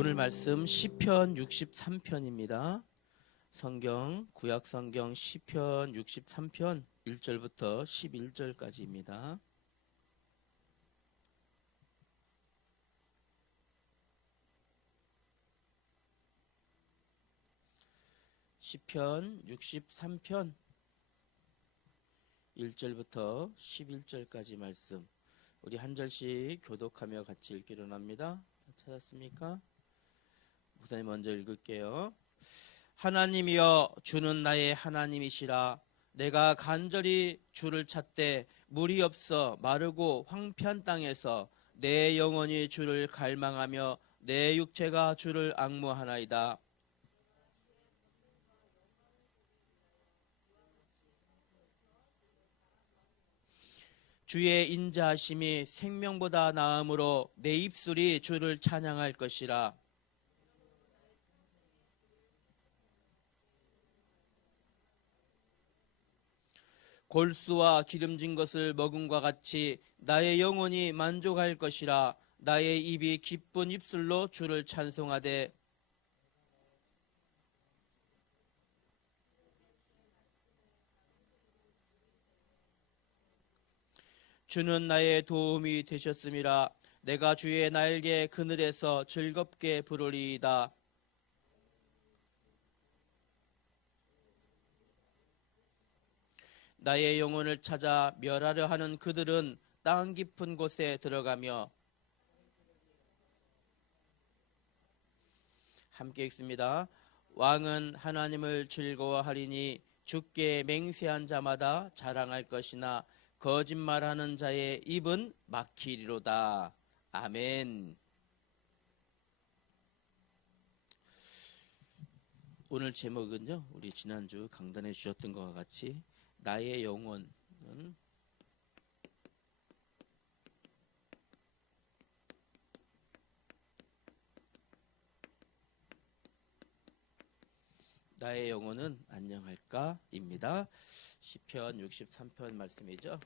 오늘 말씀 시편 63편입니다. 성경 구약 성경 시편 63편 1절부터 11절까지입니다. 시편 63편 1절부터 11절까지 말씀, 우리 한 절씩 교독하며 같이 읽기로 합니다. 찾았습니까? 목사님 먼저 읽을게요. 하나님이여, 주는 나의 하나님이시라. 내가 간절히 주를 찾되 물이 없어 마르고 황폐한 땅에서 내 영혼이 주를 갈망하며 내 육체가 주를 앙모하나이다. 주의 인자하심이 생명보다 나음으로 내 입술이 주를 찬양할 것이라. 골수와 기름진 것을 먹음과 같이 나의 영혼이 만족할 것이라. 나의 입이 기쁜 입술로 주를 찬송하되 주는 나의 도움이 되셨음이라. 내가 주의 날개 그늘에서 즐겁게 부르리이다. 나의 영혼을 찾아 멸하려 하는 그들은 땅 깊은 곳에 들어가며. 함께 읽습니다. 왕은 하나님을 즐거워하리니 주께 맹세한 자마다 자랑할 것이나 거짓말하는 자의 입은 막히리로다. 아멘. 오늘 제목은요, 우리 지난주 강단해 주셨던 것과 같이 나의 영혼은 나의 영혼은 안녕할까? 입니다. 시편 63편 말씀이죠.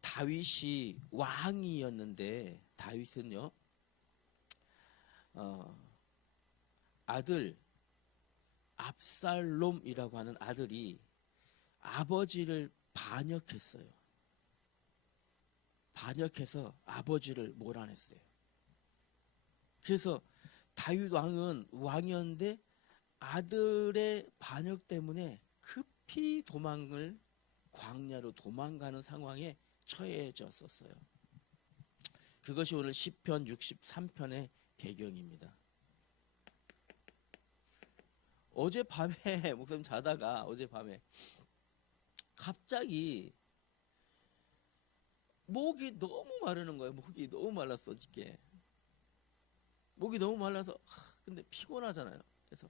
다윗이 왕이었는데, 다윗은요, 아들 압살롬이라고 하는 아들이 아버지를 반역했어요. 반역해서 아버지를 몰아냈어요. 그래서 다윗 왕은 왕이었는데 아들의 반역 때문에 급히 광야로 도망가는 상황에 처해졌었어요. 그것이 오늘 시편 63편의 배경입니다. 어젯밤에 목사님 자다가 어젯밤에 갑자기 목이 너무 마르는 거예요. 목이 너무 말랐어. 어저께 목이 너무 말라서 근데 피곤하잖아요. 그래서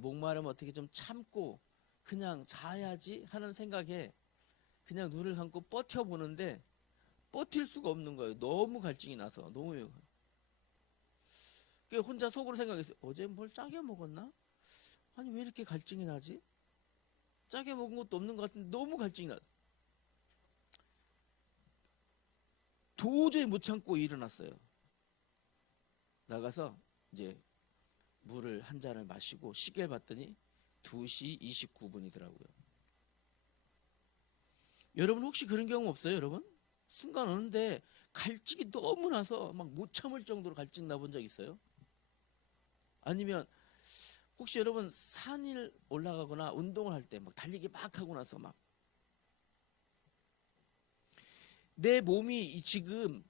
목 마르면 어떻게 좀 참고 그냥 자야지 하는 생각에 그냥 눈을 감고 버텨보는데 버틸 수가 없는 거예요. 너무 갈증이 나서. 너무. 그래서 혼자 속으로 생각했어요. 어제 뭘 짜게 먹었나? 아니 왜 이렇게 갈증이 나지? 짜게 먹은 것도 없는 것 같은데 너무 갈증이 나서 도저히 못 참고 일어났어요. 나가서 이제 물을 한 잔을 마시고 시계를 봤더니 2시 29분이더라고요. 여러분 혹시 그런 경험 없어요? 여러분? 순간 오는데 갈증이 너무 나서 막 못 참을 정도로 갈증 나본 적 있어요? 아니면 혹시 여러분 산을 올라가거나 운동을 할 때 막 달리기 막 하고 나서 막 내 몸이 지금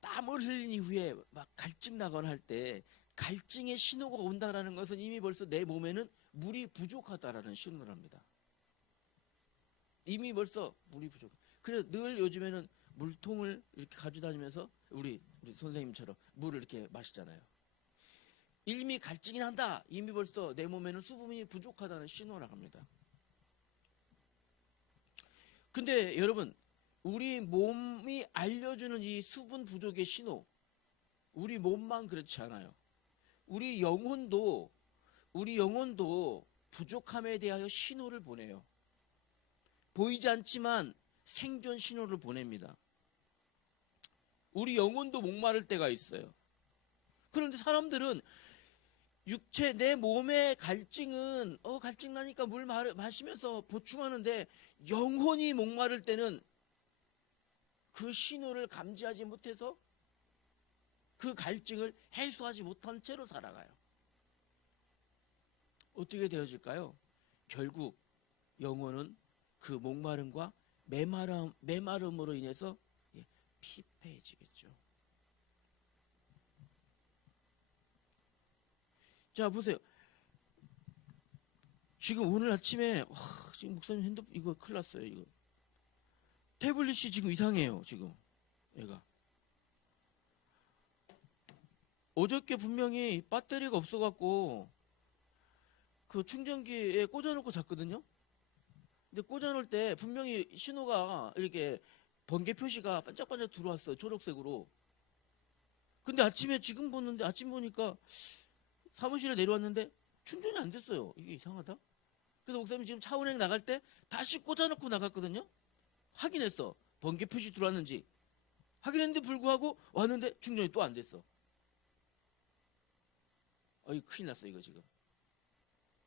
땀을 흘린 이후에 막 갈증 나거나 할 때 갈증의 신호가 온다라는 것은 이미 벌써 내 몸에는 물이 부족하다라는 신호를 합니다. 이미 벌써 물이 부족해. 그래서 늘 요즘에는 물통을 이렇게 가지고 다니면서 우리 선생님처럼 물을 이렇게 마시잖아요. 이미 갈증이 난다. 이미 벌써 내 몸에는 수분이 부족하다는 신호를 합니다. 근데 여러분, 우리 몸이 알려주는 이 수분 부족의 신호, 우리 몸만 그렇지 않아요. 우리 영혼도 부족함에 대하여 신호를 보내요. 보이지 않지만 생존 신호를 보냅니다. 우리 영혼도 목마를 때가 있어요. 그런데 사람들은 육체 내 몸의 갈증은 갈증 나니까 물 마시면서 보충하는데 영혼이 목마를 때는 그 신호를 감지하지 못해서 그 갈증을 해소하지 못한 채로 살아가요. 어떻게 되어질까요? 결국 영혼은 그 목마름과 메마름으로 인해서 피폐해지겠죠. 자, 보세요. 지금 오늘 아침에 지금 목사님 핸드폰 이거 큰일 났어요. 이거 태블릿이 지금 이상해요. 지금 얘가 어저께 분명히 배터리가 없어갖고 그 충전기에 꽂아놓고 잤거든요. 근데 꽂아놓을 때 분명히 신호가 이렇게 번개 표시가 반짝반짝 들어왔어요. 초록색으로. 근데 아침에 지금 보는데 아침 보니까 사무실에 내려왔는데 충전이 안 됐어요. 이게 이상하다. 그래서 목사님 지금 차 운행 나갈 때 다시 꽂아놓고 나갔거든요. 확인했어. 번개 표시 들어왔는지. 확인했는데 불구하고 왔는데 충전이 또 안 됐어. 이거 큰일 났어. 이거 지금.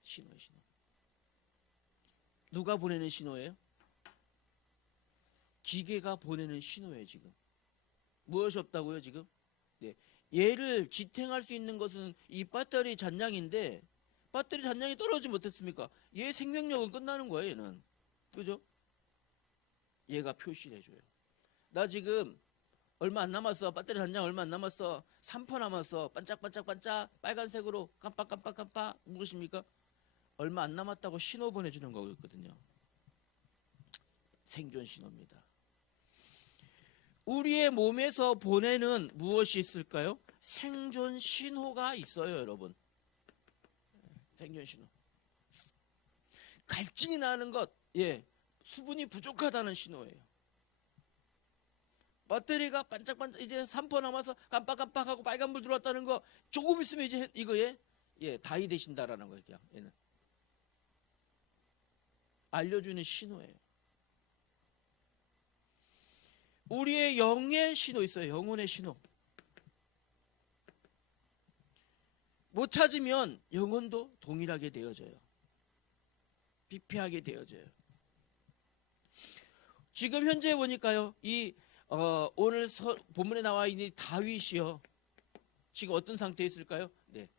신호. 누가 보내는 신호예요? 기계가 보내는 신호예요. 지금. 무엇이 없다고요? 지금? 네. 얘를 지탱할 수 있는 것은 이 배터리 잔량인데 배터리 잔량이 떨어지지 못했습니까? 얘 생명력은 끝나는 거예요. 얘는. 그죠? 얘가 표시를 해줘요. 나 지금 얼마 안 남았어. 배터리 잔량 얼마 안 남았어. 3% 남았어. 반짝반짝반짝 빨간색으로 깜빡깜빡깜빡 무엇입니까? 얼마 안 남았다고 신호 보내주는 거거든요. 생존 신호입니다. 우리의 몸에서 보내는 무엇이 있을까요? 생존 신호가 있어요, 여러분. 생존 신호. 갈증이 나는 것, 수분이 부족하다는 신호예요. 배터리가 반짝반짝 이제 3% 남아서 깜빡깜빡하고 빨간불 들어왔다는 거 조금 있으면 이제 이거에 다이 되신다라는 거예요. 그냥 얘는 알려주는 신호예요. 우리의 영의 신호 있어요. 영혼의 신호. 못 찾으면 영혼도 동일하게 되어져요. 피폐하게 되어져요. 지금 현재 보니까요. 오늘 본문에 나와 있는 다윗이요. 지금 어떤 상태에 있을까요? 네,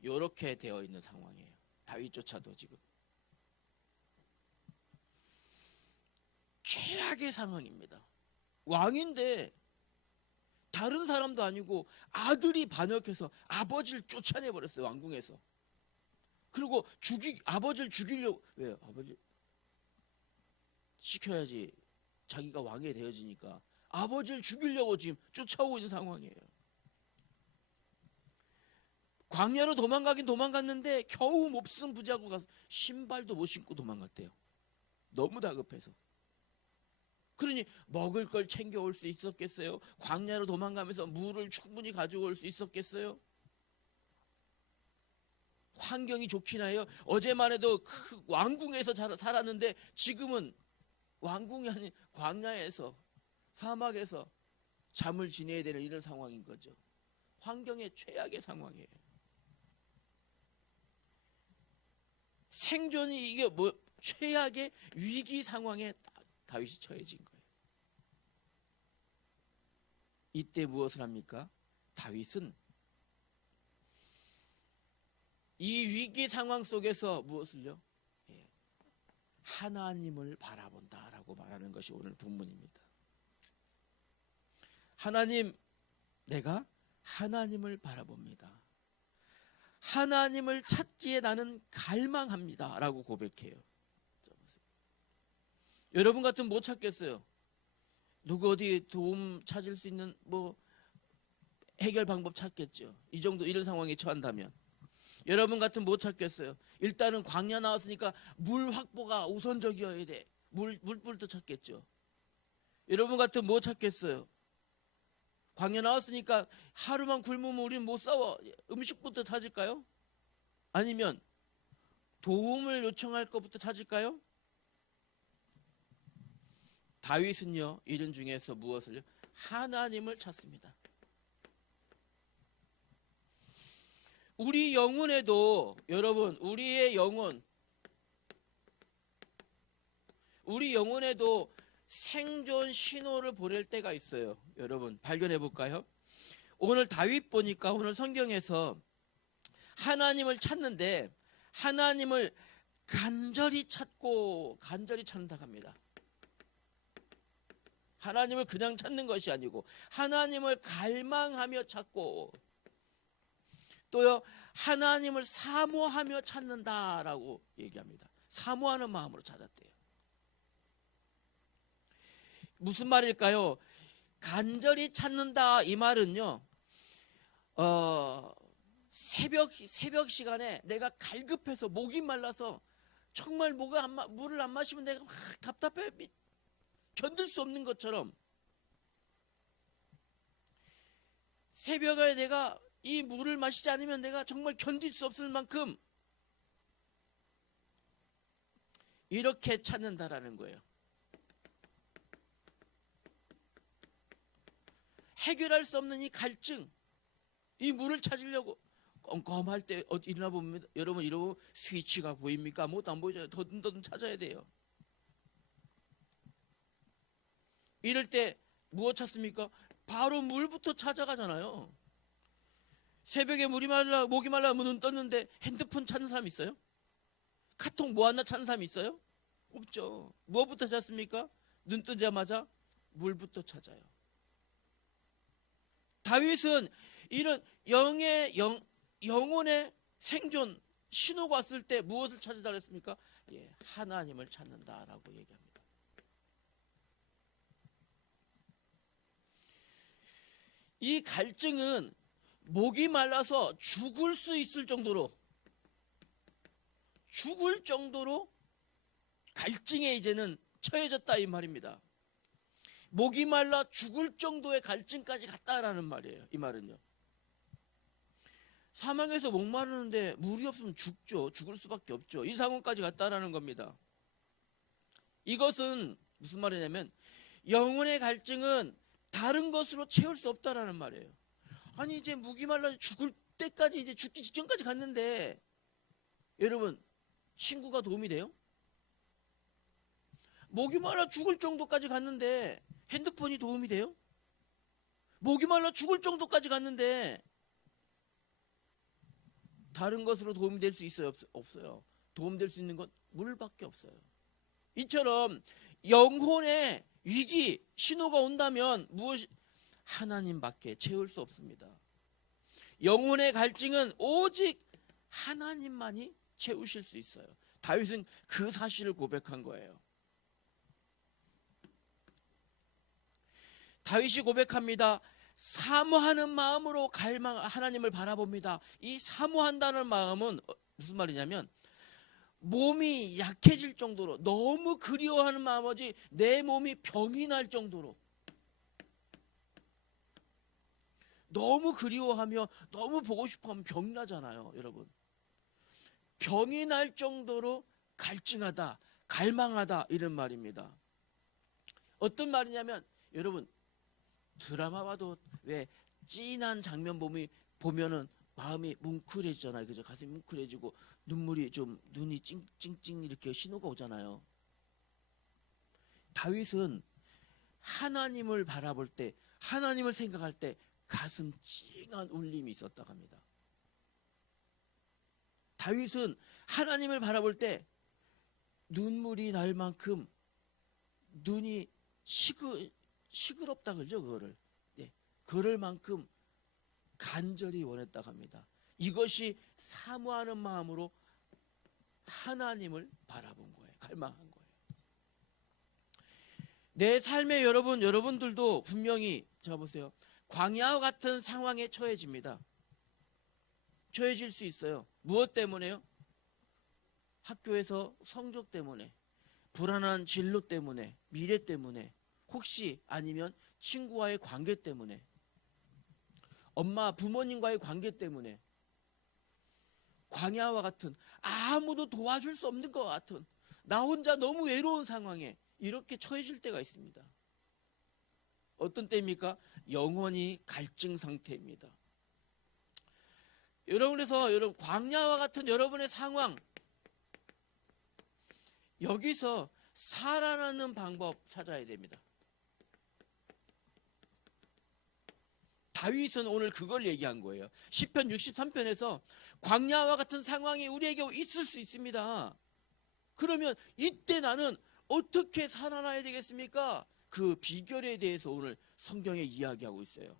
이렇게 되어 있는 상황이에요. 다윗조차도 지금 최악의 상황입니다. 왕인데 다른 사람도 아니고 아들이 반역해서 아버지를 쫓아내버렸어요. 왕궁에서. 그리고 아버지를 죽이려고. 왜요? 아버지 시켜야지 자기가 왕이 되어지니까 아버지를 죽이려고 지금 쫓아오고 있는 상황이에요. 광야로 도망가긴 도망갔는데 겨우 몹쓸 부자고 가서 신발도 못 신고 도망갔대요. 너무 다급해서. 그러니 먹을 걸 챙겨올 수 있었겠어요? 광야로 도망가면서 물을 충분히 가져올 수 있었겠어요? 환경이 좋긴 해요. 어제만 해도 왕궁에서 살았는데 지금은 왕궁이 아닌 광야에서 사막에서 잠을 지내야 되는 이런 상황인 거죠. 환경의 최악의 상황이에요. 생존이 이게 최악의 위기 상황에 다윗이 처해진 거예요. 이때 무엇을 합니까? 다윗은 이 위기 상황 속에서 무엇을요? 하나님을 바라본다라고 말하는 것이 오늘 본문입니다. 하나님, 내가 하나님을 바라봅니다. 하나님을 찾기에 나는 갈망합니다 라고 고백해요. 여러분 같으면 못 찾겠어요. 누구 어디 도움 찾을 수 있는 해결 방법 찾겠죠. 이 정도 이런 상황에 처한다면. 여러분 같으면 못 찾겠어요. 일단은 광야 나왔으니까 물 확보가 우선적이어야 돼. 물불도 찾겠죠. 여러분 같으면 못 찾겠어요. 광야 나왔으니까 하루만 굶으면 우리는 못 싸워. 음식부터 찾을까요? 아니면 도움을 요청할 것부터 찾을까요? 다윗은요, 이런 중에서 무엇을요? 하나님을 찾습니다. 우리 영혼에도 여러분, 우리 영혼에도 생존 신호를 보낼 때가 있어요. 여러분 발견해 볼까요? 오늘 다윗 보니까 오늘 성경에서 하나님을 찾는데 하나님을 간절히 찾고 간절히 찾는다고 합니다. 하나님을 그냥 찾는 것이 아니고 하나님을 갈망하며 찾고 또요 하나님을 사모하며 찾는다라고 얘기합니다. 사모하는 마음으로 찾았대요. 무슨 말일까요? 간절히 찾는다 이 말은요 새벽 시간에 내가 갈급해서 목이 말라서 정말 물을 안 마시면 내가 막 답답해 견딜 수 없는 것처럼 새벽에 내가 이 물을 마시지 않으면 내가 정말 견딜 수 없을 만큼 이렇게 찾는다라는 거예요. 해결할 수 없는 이 갈증, 이 물을 찾으려고 껌껌할 때 일어나 보면 여러분 이러면 스위치가 보입니까? 아무것도 안 보이잖아요. 더듬더듬 찾아야 돼요. 이럴 때 무엇 찾습니까? 바로 물부터 찾아가잖아요. 새벽에 목이 말라 눈 떴는데 핸드폰 찾는 사람 있어요? 카톡 뭐 하나 찾는 사람 있어요? 없죠. 무엇부터 찾습니까? 눈 뜨자마자 물부터 찾아요. 다윗은 이런 영혼의 생존 신호가 왔을 때 무엇을 찾으라 했습니까? 하나님을 찾는다라고 얘기합니다. 이 갈증은 목이 말라서 죽을 수 있을 정도로 갈증에 이제는 처해졌다 이 말입니다. 목이 말라 죽을 정도의 갈증까지 갔다라는 말이에요. 이 말은요. 사망에서 목마르는데 물이 없으면 죽죠. 죽을 수밖에 없죠. 이 상황까지 갔다라는 겁니다. 이것은 무슨 말이냐면 영혼의 갈증은 다른 것으로 채울 수 없다라는 말이에요. 아니 이제 목이 말라 죽을 때까지 이제 죽기 직전까지 갔는데 여러분 친구가 도움이 돼요? 목이 말라 죽을 정도까지 갔는데 핸드폰이 도움이 돼요? 목이 말라 죽을 정도까지 갔는데 다른 것으로 도움이 될 수 있어요? 없어요. 도움될 수 있는 건 물밖에 없어요. 이처럼 영혼의 위기 신호가 온다면 하나님밖에 채울 수 없습니다. 영혼의 갈증은 오직 하나님만이 채우실 수 있어요. 다윗은 그 사실을 고백한 거예요. 다윗이 고백합니다. 사모하는 마음으로 하나님을 바라봅니다. 이 사모한다는 마음은 무슨 말이냐면 몸이 약해질 정도로 너무 그리워하는 마음이지 내 몸이 병이 날 정도로 너무 그리워하며 너무 보고 싶어하면 병 나잖아요. 여러분 병이 날 정도로 갈증하다 갈망하다 이런 말입니다. 어떤 말이냐면 여러분 드라마 봐도 왜 찐한 장면 보면은 마음이 뭉클해지잖아요. 그죠? 가슴이 뭉클해지고 눈이 찡찡찡 이렇게 신호가 오잖아요. 다윗은 하나님을 바라볼 때 하나님을 생각할 때 가슴 찡한 울림이 있었다고 합니다. 다윗은 하나님을 바라볼 때 눈물이 날 만큼 눈이 시끄럽다 그러죠. 그럴 만큼 간절히 원했다고 합니다. 이것이 사모하는 마음으로 하나님을 바라본 거예요. 갈망한 거예요. 내 삶에 여러분들도 분명히 자 보세요. 광야와 같은 상황에 처해집니다. 처해질 수 있어요. 무엇 때문에요? 학교에서 성적 때문에, 불안한 진로 때문에, 미래 때문에, 혹시 아니면 친구와의 관계 때문에, 부모님과의 관계 때문에, 광야와 같은 아무도 도와줄 수 없는 것 같은 나 혼자 너무 외로운 상황에 이렇게 처해질 때가 있습니다. 어떤 때입니까? 영혼이 갈증 상태입니다. 여러분, 그래서 여러분 광야와 같은 여러분의 상황, 여기서 살아나는 방법 찾아야 됩니다. 다윗은 오늘 그걸 얘기한 거예요. 시편 63편에서 광야와 같은 상황이 우리에게 있을 수 있습니다. 그러면 이때 나는 어떻게 살아나야 되겠습니까? 그 비결에 대해서 오늘 성경에 이야기하고 있어요.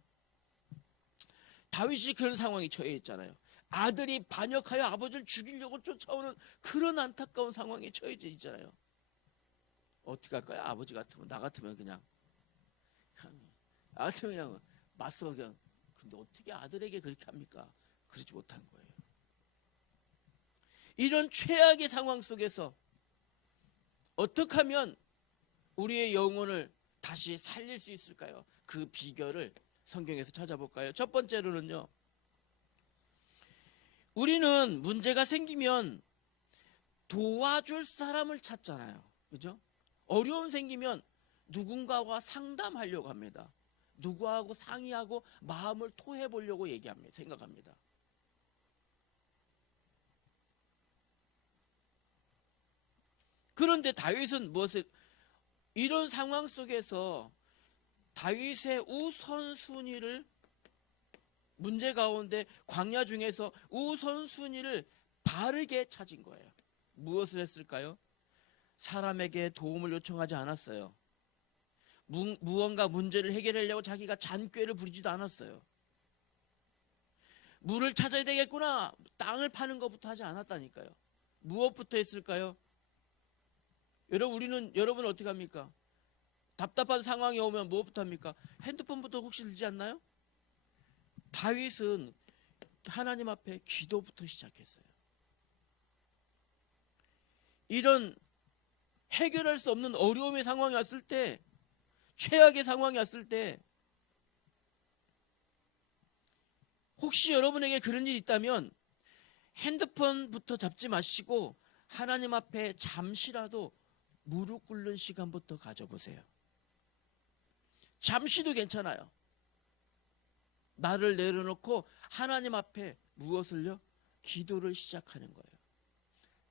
다윗이 그런 상황에 처해 있잖아요. 아들이 반역하여 아버지를 죽이려고 쫓아오는 그런 안타까운 상황에 처해져 있잖아요. 어떻게 할까요? 아버지 같으면, 나 같으면 그냥 맞서 그냥. 근데 어떻게 아들에게 그렇게 합니까? 그러지 못한 거예요. 이런 최악의 상황 속에서 어떻게 하면 우리의 영혼을 다시 살릴 수 있을까요? 그 비결을 성경에서 찾아볼까요? 첫 번째로는요, 우리는 문제가 생기면 도와줄 사람을 찾잖아요. 그죠? 어려움 생기면 누군가와 상담하려고 합니다. 누구하고 상의하고 마음을 토해 보려고 생각합니다. 그런데 다윗은 이런 상황 속에서 다윗의 우선순위를, 문제 가운데 광야 중에서 우선순위를 바르게 찾은 거예요. 무엇을 했을까요? 사람에게 도움을 요청하지 않았어요. 무언가 문제를 해결하려고 자기가 잔꾀를 부리지도 않았어요. 물을 찾아야 되겠구나, 땅을 파는 것부터 하지 않았다니까요. 무엇부터 했을까요? 여러분 어떻게 합니까? 답답한 상황이 오면 무엇부터 합니까? 핸드폰부터 혹시 들지 않나요? 다윗은 하나님 앞에 기도부터 시작했어요. 이런 해결할 수 없는 어려움의 상황이 왔을 때, 최악의 상황이 왔을 때, 혹시 여러분에게 그런 일이 있다면 핸드폰부터 잡지 마시고 하나님 앞에 잠시라도 무릎 꿇는 시간부터 가져보세요. 잠시도 괜찮아요. 나를 내려놓고 하나님 앞에 무엇을요? 기도를 시작하는 거예요.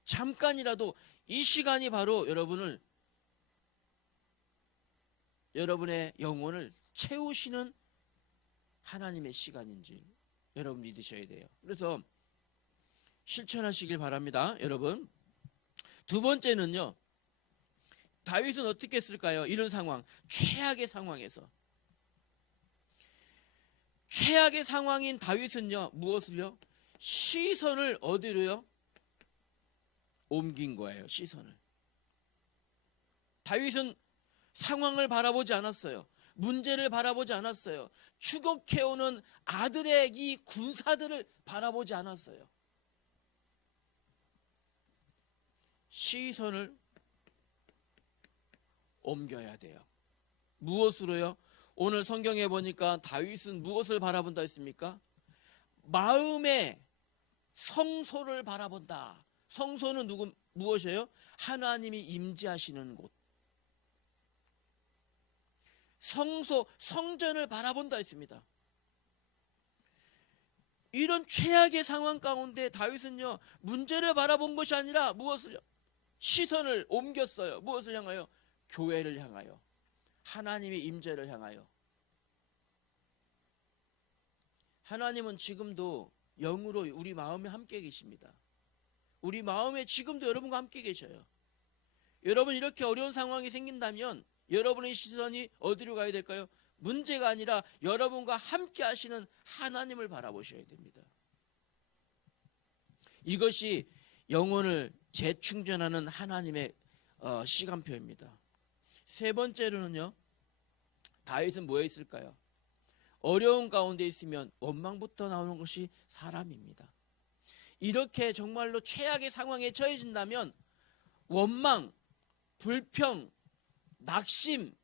잠깐이라도 이 시간이 바로 여러분의 영혼을 채우시는 하나님의 시간인 줄 여러분 믿으셔야 돼요. 그래서 실천하시길 바랍니다, 여러분. 두 번째는요, 다윗은 어떻게 했을까요? 이런 상황, 최악의 상황에서, 최악의 상황인 다윗은요, 무엇을요? 시선을 어디로요? 옮긴 거예요. 시선을. 다윗은 상황을 바라보지 않았어요. 문제를 바라보지 않았어요. 추격해오는 아들의 이 군사들을 바라보지 않았어요. 시선을 옮겨야 돼요. 무엇으로요? 오늘 성경에 보니까 다윗은 무엇을 바라본다 했습니까? 마음의 성소를 바라본다. 성소는 무엇이에요? 하나님이 임재하시는 곳. 성소, 성전을 바라본다 했습니다. 이런 최악의 상황 가운데 다윗은요, 문제를 바라본 것이 아니라 무엇을요? 시선을 옮겼어요. 무엇을 향하여? 교회를 향하여, 하나님의 임재를 향하여. 하나님은 지금도 영으로 우리 마음에 함께 계십니다. 우리 마음에 지금도 여러분과 함께 계셔요. 여러분, 이렇게 어려운 상황이 생긴다면 여러분의 시선이 어디로 가야 될까요? 문제가 아니라 여러분과 함께 하시는 하나님을 바라보셔야 됩니다. 이것이 영혼을 재충전하는 하나님의 시간표입니다. 세 번째로는요, 다윗은 뭐에 있을까요? 어려운 가운데 있으면 원망부터 나오는 것이 사람입니다. 이렇게 정말로 최악의 상황에 처해진다면 원망, 불평, 낙심,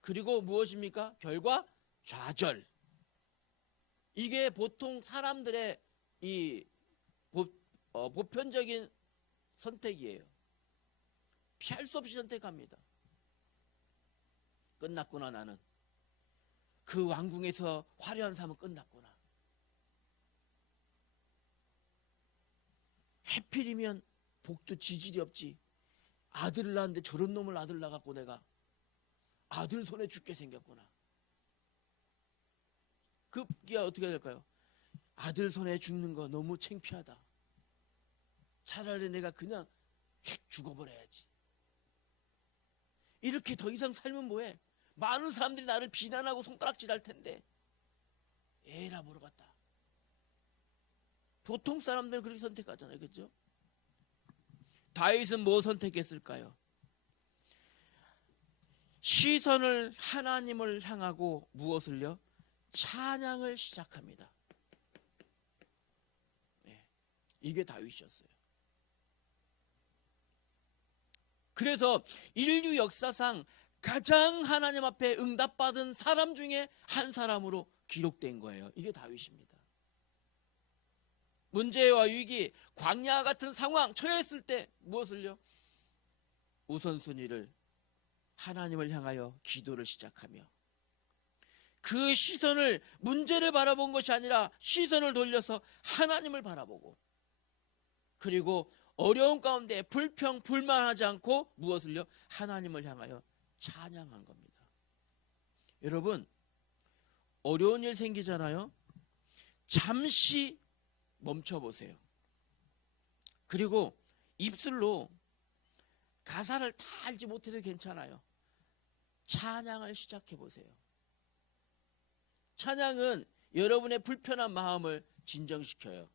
그리고 무엇입니까? 결과 좌절. 이게 보통 사람들의 이 보편적인 선택이에요. 피할 수 없이 선택합니다. 끝났구나 나는. 그 왕궁에서 화려한 삶은 끝났구나. 해필이면 복도 지질이 없지. 아들을 낳았는데 저런 놈을 아들 낳았고 내가 아들 손에 죽게 생겼구나. 그게 어떻게 될까요? 아들 손에 죽는 거 너무 창피하다. 차라리 내가 그냥 휙 죽어버려야지. 이렇게 더 이상 살면 뭐해? 많은 사람들이 나를 비난하고 손가락질할 텐데 에라 모르겠다. 보통 사람들은 그렇게 선택하잖아요, 그렇죠? 다윗은 뭐 선택했을까요? 시선을 하나님을 향하고 무엇을요? 찬양을 시작합니다. 네, 이게 다윗이었어요. 그래서 인류 역사상 가장 하나님 앞에 응답받은 사람 중에 한 사람으로 기록된 거예요. 이게 다윗입니다. 문제와 위기, 광야 같은 상황 처했을 때 무엇을요? 우선순위를 하나님을 향하여 기도를 시작하며 그 시선을 문제를 바라본 것이 아니라 시선을 돌려서 하나님을 바라보고 그리고 어려운 가운데 불평, 불만하지 않고 무엇을요? 하나님을 향하여 찬양한 겁니다. 여러분, 어려운 일 생기잖아요. 잠시 멈춰보세요. 그리고 입술로 가사를 다 알지 못해도 괜찮아요. 찬양을 시작해보세요. 찬양은 여러분의 불편한 마음을 진정시켜요.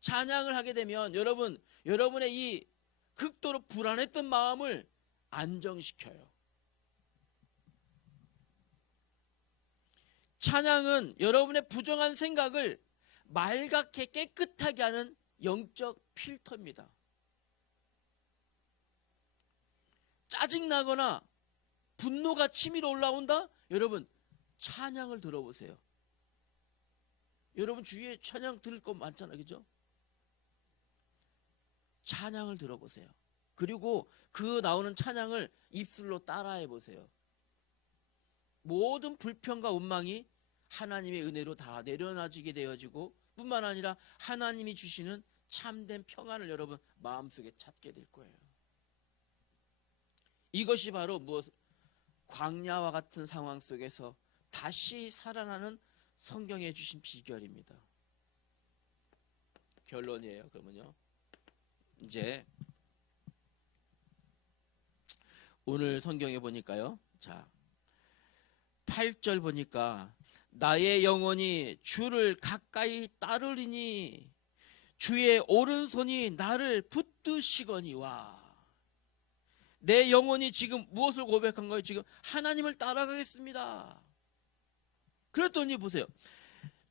찬양을 하게 되면 여러분의 이 극도로 불안했던 마음을 안정시켜요. 찬양은 여러분의 부정한 생각을 맑게 깨끗하게 하는 영적 필터입니다. 짜증나거나 분노가 치밀어 올라온다? 여러분 찬양을 들어보세요. 여러분 주위에 찬양 들을 거 많잖아요, 그죠? 찬양을 들어보세요. 그리고 그 나오는 찬양을 입술로 따라해 보세요. 모든 불평과 원망이 하나님의 은혜로 다 내려놔지게 되어지고 뿐만 아니라 하나님이 주시는 참된 평안을 여러분 마음속에 찾게 될 거예요. 이것이 바로 무엇? 광야와 같은 상황 속에서 다시 살아나는 성경에 주신 비결입니다. 결론이에요. 그러면요, 이제 오늘 성경에 보니까요, 자 8절 보니까 나의 영혼이 주를 가까이 따르리니 주의 오른손이 나를 붙드시거니와. 내 영혼이 지금 무엇을 고백한 거예요? 지금 하나님을 따라가겠습니다. 그랬더니 보세요,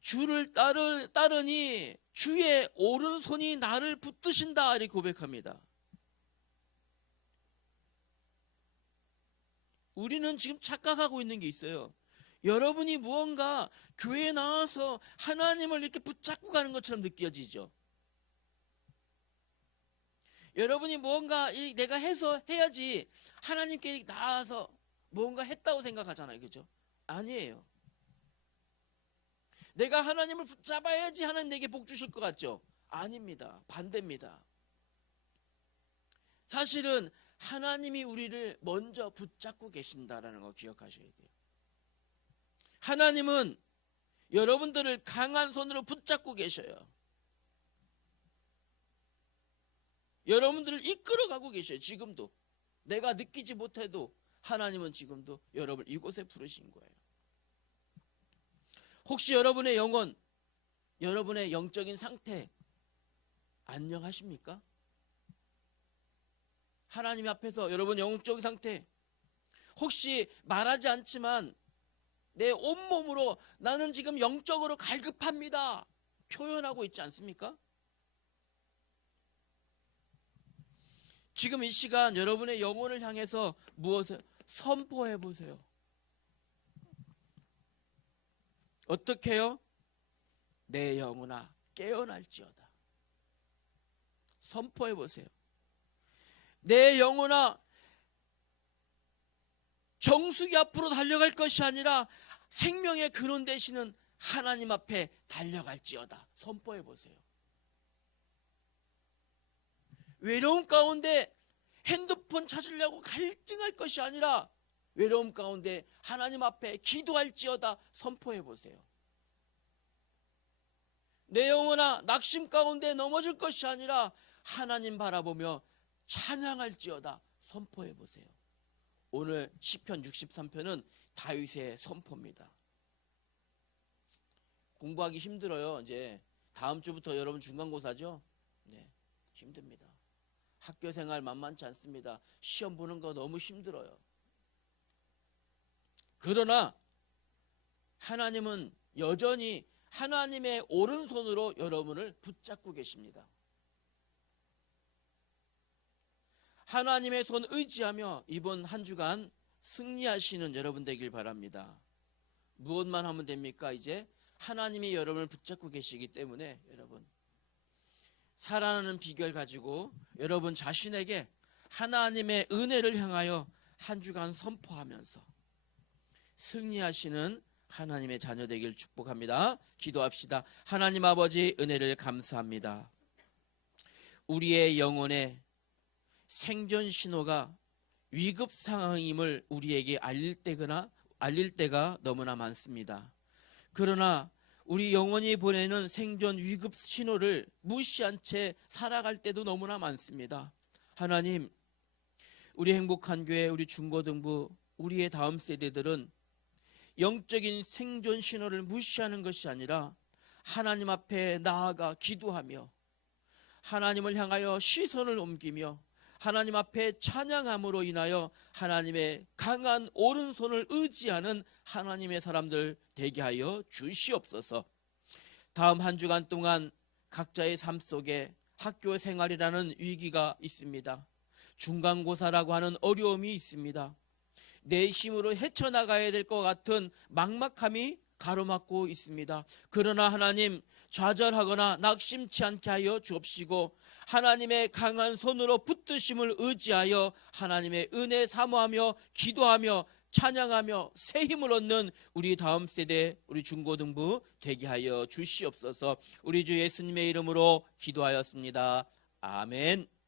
주를 따르니 주의 오른손이 나를 붙드신다 이렇게 고백합니다. 우리는 지금 착각하고 있는 게 있어요. 여러분이 무언가 교회에 나와서 하나님을 이렇게 붙잡고 가는 것처럼 느껴지죠. 여러분이 무언가 내가 해야지 하나님께 나와서 무언가 했다고 생각하잖아요, 그죠? 아니에요. 내가 하나님을 붙잡아야지 하나님 내게 복 주실 것 같죠? 아닙니다. 반대입니다. 사실은 하나님이 우리를 먼저 붙잡고 계신다라는 거 기억하셔야 돼요. 하나님은 여러분들을 강한 손으로 붙잡고 계셔요. 여러분들을 이끌어가고 계셔요. 지금도 내가 느끼지 못해도 하나님은 지금도 여러분을 이곳에 부르신 거예요. 혹시 여러분의 영혼, 여러분의 영적인 상태 안녕하십니까? 하나님 앞에서 여러분 영적인 상태 혹시 말하지 않지만 내 온몸으로 나는 지금 영적으로 갈급합니다 표현하고 있지 않습니까? 지금 이 시간 여러분의 영혼을 향해서 무엇을 선포해 보세요. 어떻게 해요? 내 영혼아 깨어날지어다. 선포해 보세요. 내 영혼아 정수기 앞으로 달려갈 것이 아니라 생명의 근원 되시는 하나님 앞에 달려갈지어다. 선포해 보세요. 외로움 가운데 핸드폰 찾으려고 갈등할 것이 아니라 외로움 가운데 하나님 앞에 기도할지어다. 선포해 보세요. 내 영혼아 낙심 가운데 넘어질 것이 아니라 하나님 바라보며 찬양할지어다. 선포해 보세요. 오늘 시편 63편은 다윗의 선포입니다. 공부하기 힘들어요. 이제 다음 주부터 여러분 중간고사죠? 네, 힘듭니다. 학교 생활 만만치 않습니다. 시험 보는 거 너무 힘들어요. 그러나 하나님은 여전히 하나님의 오른손으로 여러분을 붙잡고 계십니다. 하나님의 손 의지하며 이번 한 주간 승리하시는 여러분 되길 바랍니다. 무엇만 하면 됩니까? 이제 하나님이 여러분을 붙잡고 계시기 때문에 여러분 살아나는 비결 가지고 여러분 자신에게 하나님의 은혜를 향하여 한 주간 선포하면서 승리하시는 하나님의 자녀 되길 축복합니다. 기도합시다. 하나님 아버지 은혜를 감사합니다. 우리의 영혼에 생존 신호가 위급 상황임을 우리에게 알릴 때가 너무나 많습니다. 그러나 우리 영혼이 보내는 생존 위급 신호를 무시한 채 살아갈 때도 너무나 많습니다. 하나님, 우리 행복한 교회, 우리 중고등부, 우리의 다음 세대들은 영적인 생존 신호를 무시하는 것이 아니라 하나님 앞에 나아가 기도하며 하나님을 향하여 시선을 옮기며 하나님 앞에 찬양함으로 인하여 하나님의 강한 오른손을 의지하는 하나님의 사람들 되게 하여 주시옵소서. 다음 한 주간 동안 각자의 삶 속에 학교 생활이라는 위기가 있습니다. 중간고사라고 하는 어려움이 있습니다. 내 힘으로 헤쳐나가야 될 것 같은 막막함이 가로막고 있습니다. 그러나 하나님, 좌절하거나 낙심치 않게 하여 주옵시고 하나님의 강한 손으로 붙드심을 의지하여 하나님의 은혜 사모하며 기도하며 찬양하며 새 힘을 얻는 우리 다음 세대, 우리 중고등부 되게 하여 주시옵소서. 우리 주 예수님의 이름으로 기도하였습니다. 아멘.